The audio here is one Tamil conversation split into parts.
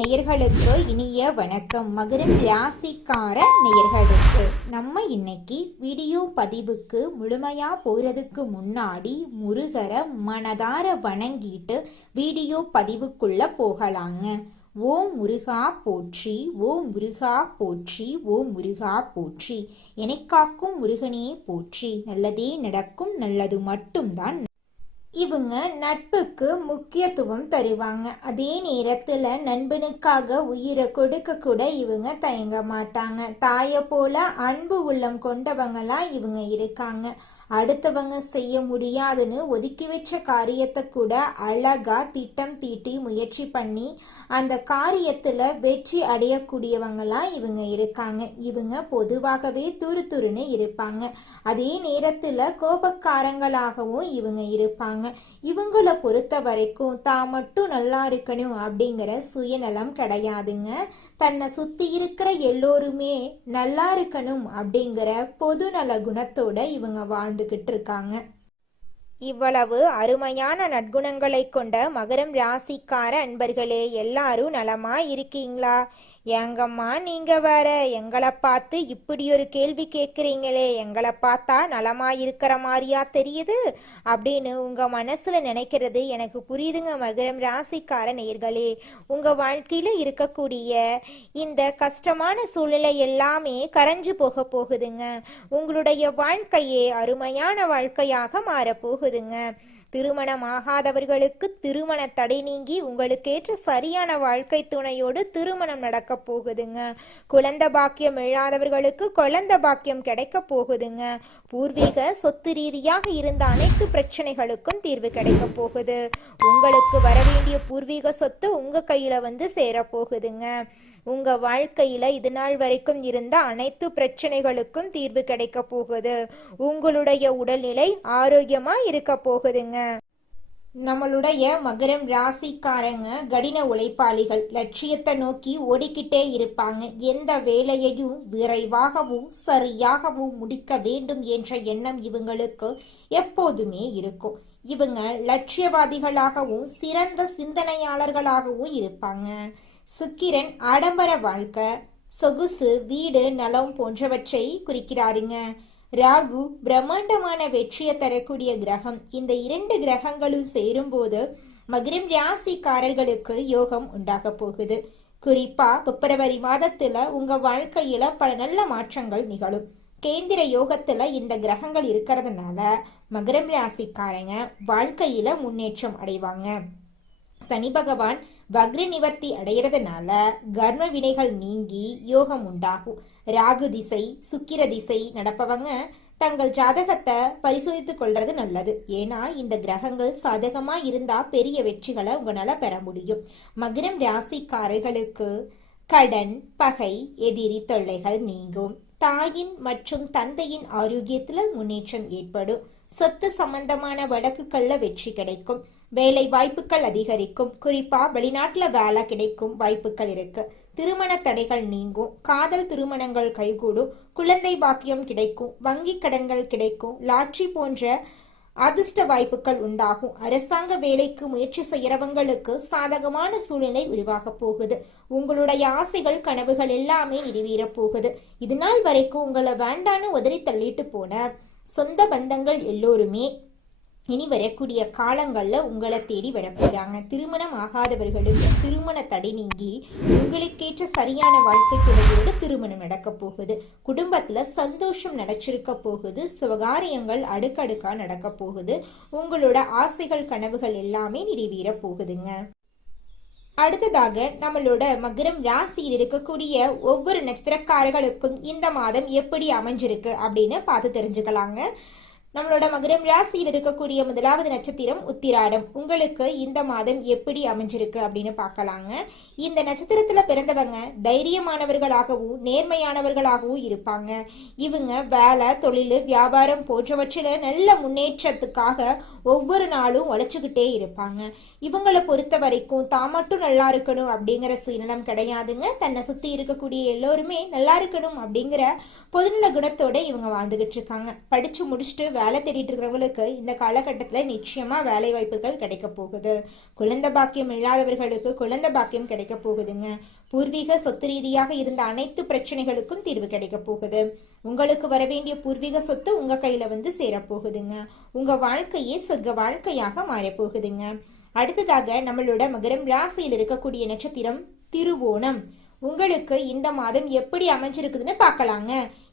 நேயர்களுக்கு இனிய வணக்கம். மகரம் ராசிக்கார நேயர்களுக்கு நம்ம இன்னைக்கு வீடியோ பதிவுக்கு முழுமையா போறதுக்கு முன்னாடி முருகரை மனதார வணங்கிட்டு வீடியோ பதிவுக்குள்ள போகலாங்க. ஓம் முருகா போற்றி, ஓம் முருகா போற்றி, ஓம் முருகா போற்றி. எனக்காக்கும் முருகனே போற்றி. நல்லதே நடக்கும், நல்லது மட்டும்தான். இவங்க நட்புக்கு முக்கியத்துவம் தருவாங்க. அதே நேரத்துல நண்பனுக்காக உயிரை கொடுக்க கூட இவங்க தயங்க மாட்டாங்க. தாயை போல அன்பு உள்ளம் கொண்டவங்களா இவங்க இருக்காங்க. அடுத்தவங்க செய்ய முடியாதுன்னு ஒதுக்கி வச்ச காரியத்தை கூட அழகா திட்டம் தீட்டி முயற்சி பண்ணி அந்த காரியத்துல வெற்றி அடையக்கூடியவங்களா இவங்க இருக்காங்க. இவங்க பொதுவாகவே துருதுருன்னு இருப்பாங்க. அதே நேரத்துல கோபக்காரங்களாகவும் இவங்க இருப்பாங்க. இவங்களை பொறுத்த வரைக்கும் தான் மட்டும் நல்லா இருக்கணும் அப்படிங்கிற சுயநலம் கிடையாதுங்க. தன்னை சுத்தி இருக்கிற எல்லோருமே நல்லா இருக்கணும் அப்படிங்கிற பொதுநல குணத்தோட இவங்க வாழ்ந்துகிட்டு இருக்காங்க. இவ்வளவு அருமையான நற்குணங்களை கொண்ட மகரம் ராசிக்கார அன்பர்களே, எல்லாரும் நலமா இருக்கீங்களா? ஏங்கம்மா நீங்க வேற எங்களை பார்த்து இப்படி ஒரு கேள்வி கேட்குறீங்களே, எங்களை பார்த்தா நலமா இருக்கிற மாதிரியா தெரியுது அப்படின்னு உங்க மனசுல நினைக்கிறது எனக்கு புரியுதுங்க. மகரம் ராசிக்கார நேயர்களே, உங்க வாழ்க்கையில இருக்கக்கூடிய இந்த கஷ்டமான சூழ்நிலை எல்லாமே கரைஞ்சு போக போகுதுங்க. உங்களுடைய வாழ்க்கையே அருமையான வாழ்க்கையாக மாறப்போகுதுங்க. திருமணம் ஆகாதவர்களுக்கு திருமண தடை நீங்கி உங்களுக்கேற்ற சரியான வாழ்க்கை துணையோடு திருமணம் நடக்க போகுதுங்க. குழந்தை பாக்கியம் இல்லாதவர்களுக்கு குழந்தை பாக்கியம் கிடைக்க போகுதுங்க. பூர்வீக சொத்து ரீதியாக இருந்த அனைத்து பிரச்சனைகளுக்கும் தீர்வு கிடைக்க போகுது. உங்களுக்கு வர வேண்டிய பூர்வீக சொத்து உங்க கையில வந்து சேரப்போகுதுங்க. உங்க வாழ்க்கையில இது நாள் வரைக்கும் இருந்த அனைத்து பிரச்சனைகளுக்கும் தீர்வு கிடைக்க போகுது. உங்களுடைய உடல்நிலை ஆரோக்கியமா இருக்க போகுதுங்க. நம்மளுடைய மகரம் ராசிக்காரங்க கடின உழைப்பாளிகள். லட்சியத்தை நோக்கி ஓடிக்கிட்டே இருப்பாங்க. எந்த வேலையையும் விரைவாகவும் சரியாகவும் முடிக்க வேண்டும் என்ற எண்ணம் இவங்களுக்கு எப்போதுமே இருக்கும். இவங்க லட்சியவாதிகளாகவும் சிறந்த சிந்தனையாளர்களாகவும் இருப்பாங்க. சுக்கிரன் ஆடம்பர வாழ்க்கை, சொகுசு, வீடு, நலம் போன்றவற்றை குறிக்கிறாருங்க. ராகு பிரம்மாண்டமான வெற்றியை தரக்கூடிய கிரகம். இந்த இரண்டு கிரகங்களும் சேரும்போது மகரம் ராசிக்காரர்களுக்கு யோகம் உண்டாக போகுது. குறிப்பா பிப்ரவரி மாதத்துல உங்க வாழ்க்கையில பல நல்ல மாற்றங்கள் நிகழும். கேந்திர யோகத்துல இந்த கிரகங்கள் இருக்கிறதுனால மகரம் ராசிக்காரங்க வாழ்க்கையில முன்னேற்றம் அடைவாங்க. சனி பகவான் வக்ர நிவர்த்தி அடைகிறதுனால கர்ம வினைகள் நீங்கி யோகம் உண்டாகும். ராகு திசை, சுக்கிர திசை நடப்பவங்க தங்கள் ஜாதகத்தை பரிசோதித்துக் கொள்றது நல்லது. ஏன்னா இந்த கிரகங்கள் சாதகமா இருந்தா பெரிய வெற்றிகளை உங்களால பெற முடியும். மகரம் ராசிக்காரர்களுக்கு கடன், பகை, எதிரி தொல்லைகள் நீங்கும். தாயின் மற்றும் தந்தையின் ஆரோக்கியத்துல முன்னேற்றம் ஏற்படும். சொத்து சம்பந்தமான வழக்குகள்ல வெற்றி கிடைக்கும். வேலை வாய்ப்புகள் அதிகரிக்கும். குறிப்பா வெளிநாட்டுல வேலை கிடைக்கும் வாய்ப்புகள் இருக்கு. திருமண தடைகள் நீங்கும். காதல் திருமணங்கள் கைகூடும். குழந்தை பாக்கியம் கிடைக்கும். வங்கி கடன்கள் கிடைக்கும். லாட்ரி போன்ற அதிர்ஷ்ட வாய்ப்புகள் உண்டாகும். அரசாங்க வேலைக்கு முயற்சி செய்யறவங்களுக்கு சாதகமான சூழ்நிலை உருவாக போகுது. உங்களுடைய ஆசைகள் கனவுகள் எல்லாமே நிறைவேற போகுது. இது நாள் வரைக்கும் உங்களை வேண்டான்னு உதறி தள்ளிட்டு போன சொந்த பந்தங்கள் எல்லோருமே இனி வரக்கூடிய காலங்கள்ல உங்களை தேடி வரப்போறாங்க. திருமணம் ஆகாதவர்களுக்கு திருமண தடை நீங்கி உங்களுக்கேற்ற சரியான வாழ்க்கை துணையோடு திருமணம் நடக்க போகுது. குடும்பத்துல சந்தோஷம் நினைச்சிருக்க போகுது. சுபகாரியங்கள் அடுக்கடுக்கா நடக்க போகுது. உங்களோட ஆசைகள் கனவுகள் எல்லாமே நிறைவேற போகுதுங்க. அடுத்ததாக நம்மளோட மகரம் ராசியில் இருக்கக்கூடிய ஒவ்வொரு நட்சத்திரக்காரர்களுக்கும் இந்த மாதம் எப்படி அமைஞ்சிருக்கு அப்படின்னு பார்த்து தெரிஞ்சுக்கலாங்க. நம்மளோட மகரம் ராசியில் இருக்கக்கூடிய முதலாவது நட்சத்திரம் உத்திராடம். உங்களுக்கு இந்த மாதம் எப்படி அமைஞ்சிருக்கு அப்படின்னு பார்க்கலாங்க. இந்த நட்சத்திரத்துல பிறந்தவங்க தைரியமானவர்களாகவும் நேர்மையானவர்களாகவும் இருப்பாங்க. இவங்க வேலை, தொழில், வியாபாரம் போன்றவற்றில நல்ல முன்னேற்றத்துக்காக ஒவ்வொரு நாளும் உழைச்சுக்கிட்டே இருப்பாங்க. இவங்களை பொறுத்த வரைக்கும் தான் மட்டும் நல்லா இருக்கணும் அப்படிங்கிற சுயநலம் கிடையாதுங்க. தன்னை சுத்தி இருக்கக்கூடிய எல்லோருமே நல்லா இருக்கணும் அப்படிங்கிற பொதுநல குணத்தோட இவங்க வாழ்ந்துகிட்டு இருக்காங்க. படிச்சு முடிச்சுட்டு வேலை தேடிட்டு இருக்கிறவங்களுக்கு இந்த காலகட்டத்தில் நிச்சயமா வேலை வாய்ப்புகள் கிடைக்க போகுது. குழந்தை பாக்கியம் இல்லாதவர்களுக்கு குழந்தை பாக்கியம் கிடைக்க போகுதுங்க. பூர்வீக சொத்து ரீதியாக இருந்த அனைத்து பிரச்சனைகளுக்கும் தீர்வு கிடைக்க போகுது. உங்களுக்கு வரவேண்டிய பூர்வீக சொத்து உங்க கையில வந்து சேரப்போகுதுங்க. உங்க வாழ்க்கையே சொர்க்க வாழ்க்கையாக மாறப்போகுதுங்க. அடுத்ததாக நம்மளோட மகரம் ராசியில் இருக்கக்கூடிய நட்சத்திரம் திருவோணம். உங்களுக்கு இந்த மாதம் எப்படி அமைஞ்சிருக்குதுன்னு பார்க்கலாங்க.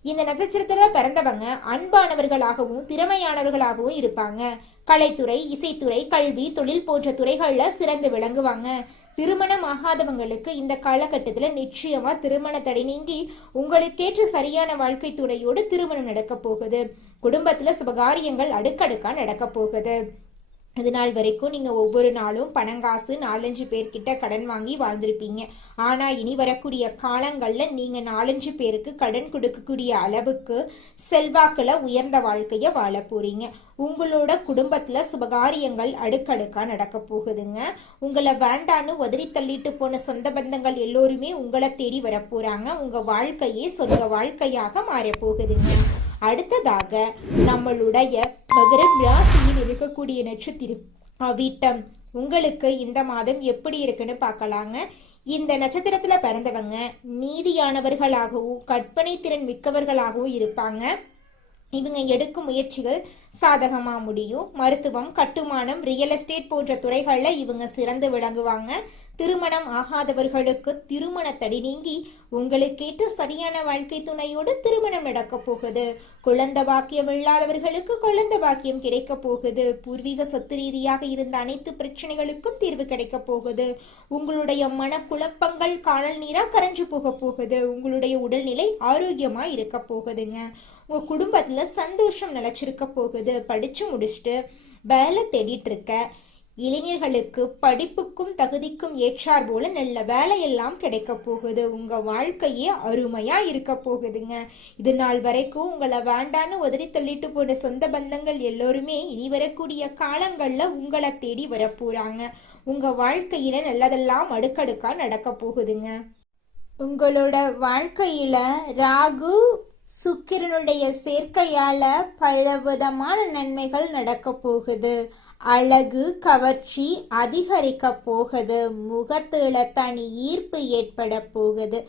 இந்த நட்சத்திரத்துல பிறந்தவங்க அன்பானவர்களாகவும் திறமையானவர்களாகவும் இருப்பாங்க. கலைத்துறை, இசைத்துறை, கல்வி, தொழில் போன்ற துறைகள்ல சிறந்து விளங்குவாங்க. திருமணம் ஆகாதவங்களுக்கு இந்த காலகட்டத்துல நிச்சயமா திருமண தடை நீங்கி உங்களுக்கேற்ற சரியான வாழ்க்கை துணையோடு திருமணம் நடக்க போகுது. குடும்பத்துல சுபகாரியங்கள் அடுக்கடுக்கா நடக்க போகுது. இது நாள் வரைக்கும் நீங்க ஒவ்வொரு நாளும் பணங்காசு 4-5 பேர்கிட்ட கடன் வாங்கி வாழ்ந்திருப்பீங்க. ஆனா இனி வரக்கூடிய காலங்கள்ல நீங்க 4-5 பேருக்கு கடன் கொடுக்கக்கூடிய அளவுக்கு செல்வாக்குல உயர்ந்த வாழ்க்கைய வாழ போறீங்க. உங்களோட குடும்பத்துல சுபகாரியங்கள் அடுக்கடுக்கா நடக்க போகுதுங்க. உங்களை வேண்டான்னு உதறி தள்ளிட்டு போன சொந்த பந்தங்கள் எல்லோருமே உங்களை தேடி வர போறாங்க. உங்க வாழ்க்கையே சொர்க்க வாழ்க்கையாக மாற போகுதுங்க. அடுத்ததாக நம்மளுடைய மகரம் ராசியில் இருக்கக்கூடிய நட்சத்திரம் அவிட்டம். உங்களுக்கு இந்த மாதம் எப்படி இருக்குன்னு பார்க்கலாங்க. இந்த நட்சத்திரத்துல பிறந்தவங்க நீதியானவர்களாகவும் கற்பனை திறன் மிக்கவர்களாகவும் இருப்பாங்க. இவங்க எடுக்கும் முயற்சிகள் சாதகமா முடியும். மருத்துவம், கட்டுமானம், ரியல் எஸ்டேட் போன்ற துறைகள்ல இவங்க சிறந்து விளங்குவாங்க. திருமணம் ஆகாதவர்களுக்கு திருமண தடை நீங்கி உங்களுக்கேற்ற சரியான வாழ்க்கை துணையோடு திருமணம் நடக்க போகுது. குழந்தை பாக்கியம் இல்லாதவர்களுக்கு குழந்தை பாக்கியம் கிடைக்க போகுது. பூர்வீக சொத்து ரீதியாக இருந்த அனைத்து பிரச்சனைகளுக்கும் தீர்வு கிடைக்க போகுது. உங்களுடைய மனக்குழப்பங்கள் காணல் நீரா கரைஞ்சு போக போகுது. உங்களுடைய உடல்நிலை ஆரோக்கியமா இருக்க போகுதுங்க. உங்க குடும்பத்துல சந்தோஷம் நிலைச்சிருக்க போகுது. படிச்சு முடிச்சுட்டு வேலை தேடிட்டு இருக்க இளைஞர்களுக்கு படிப்புக்கும் தகுதிக்கும் ஏற்றார் போல நல்ல வேலையெல்லாம் கிடைக்க போகுது. உங்க வாழ்க்கையே அருமையா இருக்க போகுதுங்க. இது நாள் வரைக்கும் உங்களை வேண்டான்னு உதறி தள்ளிட்டு போன சொந்த பந்தங்கள் எல்லோருமே இனி வரக்கூடிய காலங்கள்ல உங்களை தேடி வர போறாங்க. உங்க வாழ்க்கையில நல்லதெல்லாம் அடுக்கடுக்கா நடக்க போகுதுங்க. உங்களோட வாழ்க்கையில ராகு சுக்கிரனுடைய சேர்க்கையால பலவிதமான நன்மைகள் நடக்க போகுது. அழகு, கவர்ச்சி அதிகரிக்க போகுது. முகத்துல தனி ஈர்ப்பு ஏற்பட போகுது.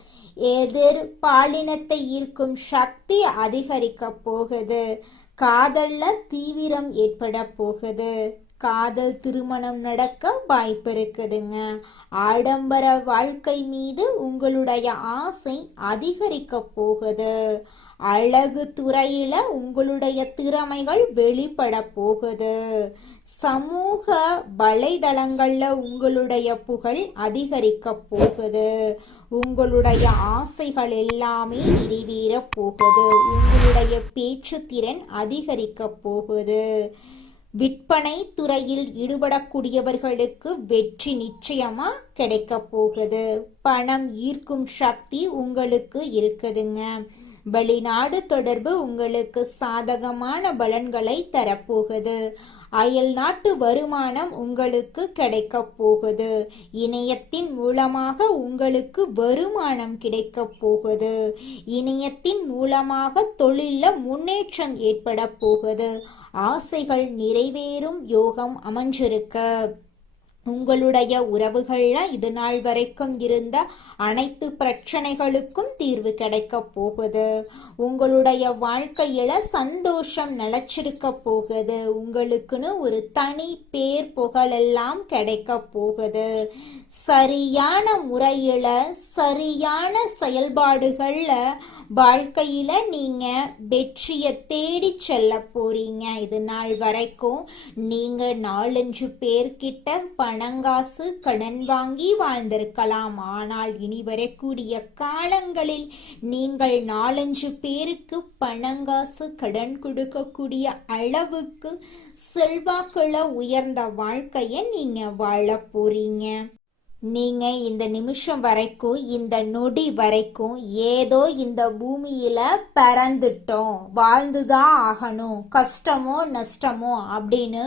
எதிர் பாலினத்தை ஈர்க்கும் சக்தி அதிகரிக்க போகுது. காதல்ல தீவிரம் ஏற்பட போகுது. காதல் திருமணம் நடக்க வாய்ப்பு இருக்குதுங்க. ஆடம்பர வாழ்க்கை மீது உங்களுடைய ஆசை அதிகரிக்க போகுது. அழகு துறையில உங்களுடைய திறமைகள் வெளிப்பட போகுது. சமூக வலைதளங்கள்ல உங்களுடைய புகழ் அதிகரிக்க போகுது. உங்களுடைய ஆசைகள் எல்லாமே நிறைவேற போகுது. உங்களுடைய பேச்சு திறன் அதிகரிக்க போகுது. விற்பனை துறையில் ஈடுபடக்கூடியவர்களுக்கு வெற்றி நிச்சயமா கிடைக்க போகுது. பணம் ஈர்க்கும் சக்தி உங்களுக்கு இருக்குதுங்க. வெளிநாடு தொடர்பு உங்களுக்கு சாதகமான பலன்களை தரப்போகுது. அயல் நாட்டு வருமானம் உங்களுக்கு கிடைக்க போகுது. இணையத்தின் மூலமாக உங்களுக்கு வருமானம் கிடைக்க போகுது. இணையத்தின் மூலமாக தொழில முன்னேற்றம் ஏற்பட போகுது. ஆசைகள் நிறைவேறும் யோகம் அமைஞ்சிருக்க. உங்களுடைய உறவுகள்ல இது நாள் வரைக்கும் இருந்த அனைத்து பிரச்சனைகளுக்கும் தீர்வு கிடைக்க போகுது. உங்களுடைய வாழ்க்கையில சந்தோஷம் நிலைச்சிருக்க போகுது. உங்களுக்குன்னு ஒரு தனி பேர் புகழெல்லாம் கிடைக்க போகுது. சரியான முறையில சரியான செயல்பாடுகள்ல வாழ்க்கையில நீங்க வெற்றியை தேடி செல்ல போறீங்க. இது நாள் வரைக்கும் நீங்க 4-5 பேர்கிட்ட பணங்காசு கடன் வாங்கி வாழ்ந்திருக்கலாம். ஆனால் இனி வரக்கூடிய காலங்களில் நீங்கள் 4-5 பேருக்கு பணங்காசு கடன் கொடுக்கக்கூடிய அளவுக்கு செல்வாக்குள்ள உயர்ந்த வாழ்க்கைய நீங்க வாழ போறீங்க. நீங்க இந்த நிமிஷம் வரைக்கும் இந்த நொடி வரைக்கும் ஏதோ இந்த பூமியில பிறந்துட்டோம், வாழ்ந்துதான் ஆகணும், கஷ்டமோ நஷ்டமோ அப்படின்னு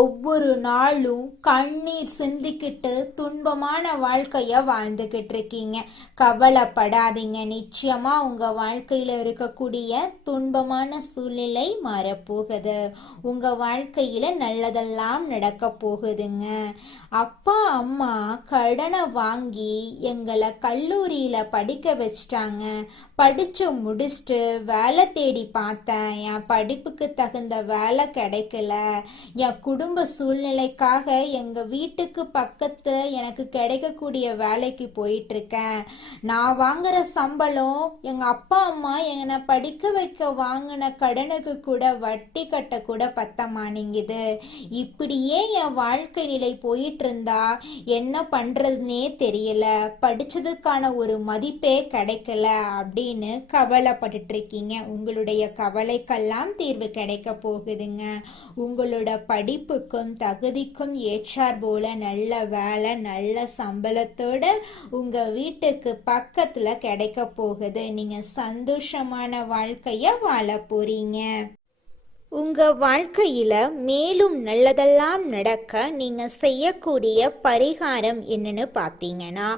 ஒவ்வொரு நாளும் கண்ணீர் சிந்திக்கிட்டு துன்பமான வாழ்க்கைய வாழ்ந்துகிட்டு இருக்கீங்க. கவலைப்படாதீங்க, நிச்சயமா உங்க வாழ்க்கையில இருக்கக்கூடிய துன்பமான சூழ்நிலை மாறப்போகுது. உங்க வாழ்க்கையில நல்லதெல்லாம் நடக்க போகுதுங்க. அப்பா அம்மா கடனை வாங்கி எங்களை கல்லூரியில படிக்க வச்சிட்டாங்க. படிச்சு முடிச்சுட்டு வேலை தேடி பார்த்தேன், என் படிப்புக்கு தகுந்த வேலை கிடைக்கல. என் குடும்ப சூழ்நிலைக்காக எங்க வீட்டுக்கு பக்கத்து எனக்கு கிடைக்கக்கூடிய வேலைக்கு போயிட்டு இருக்கேன். நான் வாங்குற சம்பளம் எங்க அப்பா அம்மா என்னை படிக்க வைக்க வாங்கின கடனுக்கு கூட வட்டி கட்ட கூட பத்த மாட்டேங்குது. இப்படியே என் வாழ்க்கை நிலை போயிட்டு இருந்தா என்ன பண்றதுன்னே தெரியல, படிச்சதுக்கான ஒரு மதிப்பே கிடைக்கல அப்படின்னு கவலைப்பட்டுட்டு இருக்கீங்க. உங்களுடைய கவலைக்கெல்லாம் தீர்வு கிடைக்க போகுதுங்க. உங்களோட படிப்புக்கும் தகுதிக்கும் ஏற்றார் போல நல்ல வேலை, நல்ல சம்பளத்தோட உங்க வீட்டுக்கு பக்கத்துல கிடைக்க போகுது. நீங்க சந்தோஷமான வாழ்க்கைய வாழ போறீங்க. உங்க வாழ்க்கையில மேலும் நல்லதெல்லாம் நடக்க நீங்க செய்யக்கூடிய பரிகாரம் என்னன்னு பார்த்தீங்கன்னா,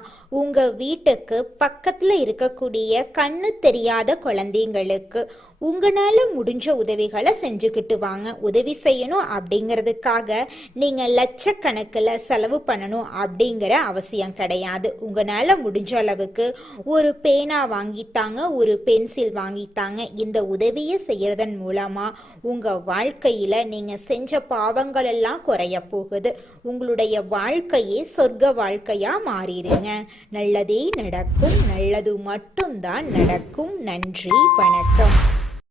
உங்க வீட்டுக்கு பக்கத்துல இருக்கக்கூடிய கண்ணு தெரியாத குழந்தைங்களுக்கு உங்களால முடிஞ்ச உதவிகளை செஞ்சுக்கிட்டு வாங்க. உதவி செய்யணும் அப்படிங்கிறதுக்காக நீங்க லட்சக்கணக்கில் செலவு பண்ணணும் அப்படிங்கிற அவசியம் கிடையாது. உங்களால முடிஞ்ச அளவுக்கு ஒரு பேனா வாங்கித்தாங்க, ஒரு பென்சில் வாங்கித்தாங்க. இந்த உதவியை செய்யறதன் மூலமா உங்க வாழ்க்கையில நீங்க செஞ்ச பாவங்கள் எல்லாம் குறைய போகுது. உங்களுடைய வாழ்க்கையே சொர்க்க வாழ்க்கையா மாறிடுங்க. நல்லதே நடக்கும், நல்லது மட்டும்தான் நடக்கும். நன்றி, வணக்கம்.